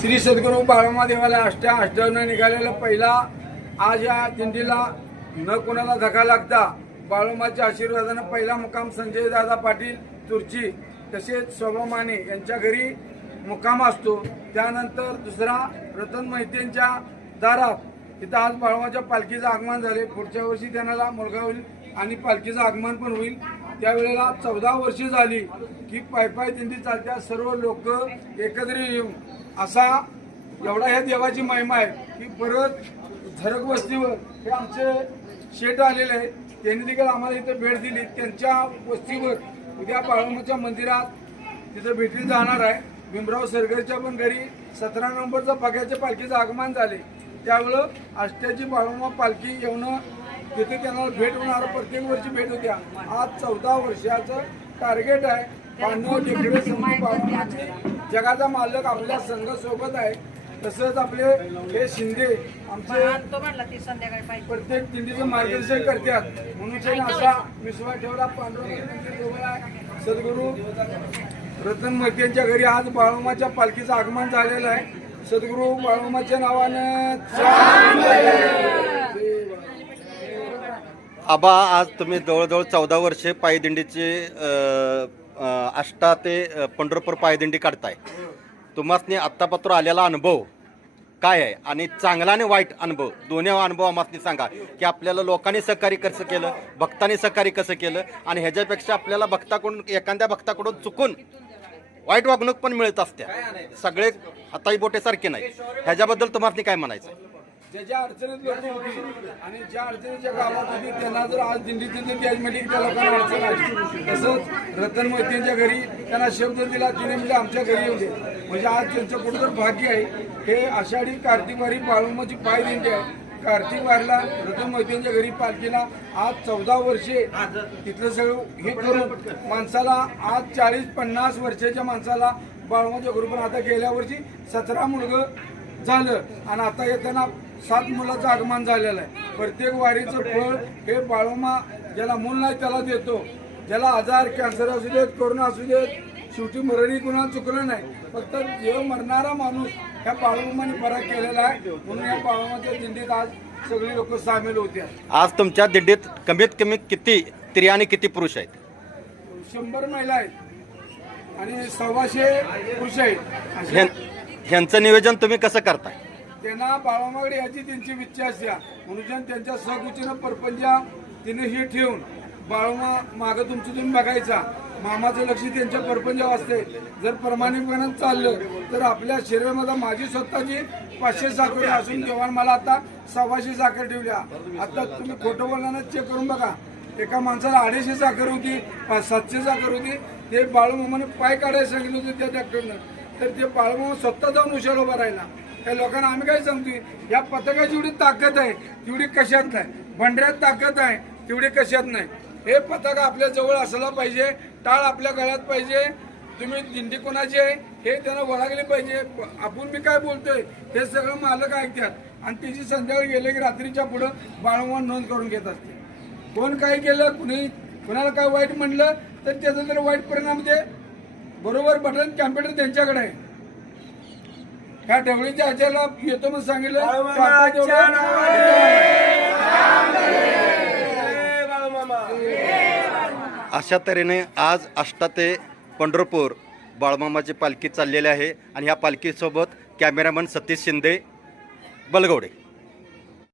श्री सद्गुरू बाळोमा देवाला अष्टावन्न निघालेला पहिला आज या दिंडीला न कोणाला धक्का लागता बाळोमाच्या आशीर्वादाने पहिला मुक्काम संजय दादा पाटील तुर्ची तसेच शोभा माने यांच्या घरी मुक्काम असतो। त्यानंतर दुसरा रतन मोहितेंच्या दारात इथं आज बाळोमाच्या पालखीचं आगमन झाले। पुढच्या वर्षी त्यांना मुलगा होईल आणि पालखीचं आगमन पण होईल। त्यावेळेला 14 वर्षे झाली की पायपाय दिंडी चालत्या सर्व लोक एकत्र येऊन असा एवढा ह्या देवाची महिमा आहे की परत झरक वस्तीवर हे आमचे शेठ आलेले आहेत, त्यांनी देखील आम्हाला इथं भेट दिली। त्यांच्या वस्तीवर उद्या बाळोमाच्या मंदिरात तिथं भेटीला जाणार आहे। भीमराव सरगरच्या पण घरी 17 नोव्हेंबरचा पग्याच्या पालखीचं आगमन झाले। त्यावेळेला अष्ट्याची बाळोमा पालखी येऊन तिथे त्यांना भेट होणार, प्रत्येक वर्षी भेट होत्या। आज 14 वर्षाचं टार्गेट आहे। पांडव टेकडे बाळोमाचे जगाचा मालक आपल्या संघ सोबत आहे। तसंच आपले हे शिंदे आमचे प्रत्येक दिंडीचं मार्गदर्शन करतात म्हणून त्यांनी असा विश्वास ठेवला। पांडुरंग सद्गुरू रतन मोहितेंच्या घरी आज बाळोमाच्या पालखीचं आगमन झालेलं आहे। सद्गुरू बाळोमाच्या नावानं आबा, आज तुम्ही जवळजवळ 14 वर्षे पायदिंडीचे आष्टा ते पंढरपूर पायदिंडी काढताय। तुम्हासनी आत्तापत्र आलेला अनुभव काय आहे आणि चांगला आणि वाईट अनुभव दोन्ही अनुभव आम्हाला सांगा की आपल्याला लोकांनी सहकार्य कसं केलं, भक्तांनी सहकार्य कसं केलं आणि ह्याच्यापेक्षा आपल्याला भक्ताकडून एखाद्या भक्ताकडून चुकून वाईट वागणूक पण मिळत असते। सगळे हाताई बोटेसारखे नाही, ह्याच्याबद्दल तुम्हाला काय म्हणायचं? ज्या अडचणीत लोक होती आणि ज्या अडचणीच्या गावात होती त्यांना जर आज दिंडीतील गॅजमध्ये त्या लोकांना अडचण आली। तसंच रतन मोहितेंच्या घरी त्यांना शब्द दिला, तिने म्हणजे आमच्या घरी येऊ दे, म्हणजे आज त्यांचं कुठं तर भाग्य आहे। हे आषाढी कार्तिक वारी बाळोमाची पाय दिंडी आहे। कार्तिक वारीला रतन मोहितेंच्या घरी पालखीला आज 14 वर्षे तिथलं सगळं हे करून माणसाला आज 40-50 वर्षाच्या माणसाला बाळोमाच्या ग्रुपनं आता गेल्या वर्षी 17 मुलगं झालं आणि आता येताना 7 मुलाचं आगमन झालेलं आहे। प्रत्येक वारीचं फळ हे बाळोमा ज्याला मूल नाही त्याला देतो। ज्याला आजार कॅन्सर असू देत, कोरोना असू देत, शेवटी मरणी कुणाला चुकलं नाही, फक्त जेव्हा मरणारा माणूस ह्या बाळोमाने फरक केलेला आहे। म्हणून या बाळोमाच्या दिंडीत आज सगळी लोक सामील होते। आज तुमच्या दिंडीत कमीत कमी किती स्त्रिया आणि किती पुरुष आहेत? 100 महिला आहेत आणि 125 पुरुष आहेत। ह्यांचं नियोजन तुम्ही कसं करताय? त्यांना बाळोमाकडे याची त्यांची इच्छा असते म्हणून त्यांच्या सहकुचीनं परपंजा तिने ही ठेवून बाळोमा मागं तुमचं तुम्ही बघायचा, मामाचं लक्ष त्यांच्या परपंजावर असते। जर प्रामाणिकपणे चाललं तर आपल्या शरीरामध्ये माझी स्वतःची 500 साखर असून तेव्हा मला आता 125 साखर ठेवल्या। आता तुम्ही खोटं बोलताना चेक करून बघा, एका माणसाला 250 साखर होती, 700 साखर होती। ते बाळूमामाने पाय काढायला सांगितलं होतं त्या डॉक्टरनं, तर ते बाळूमामा स्वतः जाऊन उशाला उभा राहिला। त्या लोकांना आम्ही काय सांगतोय, या पथकाची जेवढी ताकद आहे तेवढी कशात नाही, भंडऱ्यात ताकद आहे तेवढी कशात नाही। हे पथक आपल्या जवळ असला पाहिजे, टाळ आपल्या गळ्यात पाहिजे। तुम्ही दिंडी कोणाची आहे हे त्यांना वळागले पाहिजे। आपण मी काय बोलतोय हे सगळं मालक ऐकतात आणि त्याची संध्याकाळी गेले की रात्रीच्या पुढं बाळोमा नोंद करून घेत असते। कोण काय केलं, कुणाला काय वाईट म्हणलं तर त्याचा जर वाईट परिणाम ते बरोबर बटन कॅम्प्युटर त्यांच्याकडे आहे। ह्या ढवळीच्या ह्याच्याला येतो म्हणून सांगितलं। अशा तऱ्हेने आज आष्टा ते पंढरपूर बाळमामाची पालखी चाललेली आहे आणि ह्या पालखीसोबत कॅमेरामन सतीश शिंदे, बलगवडे।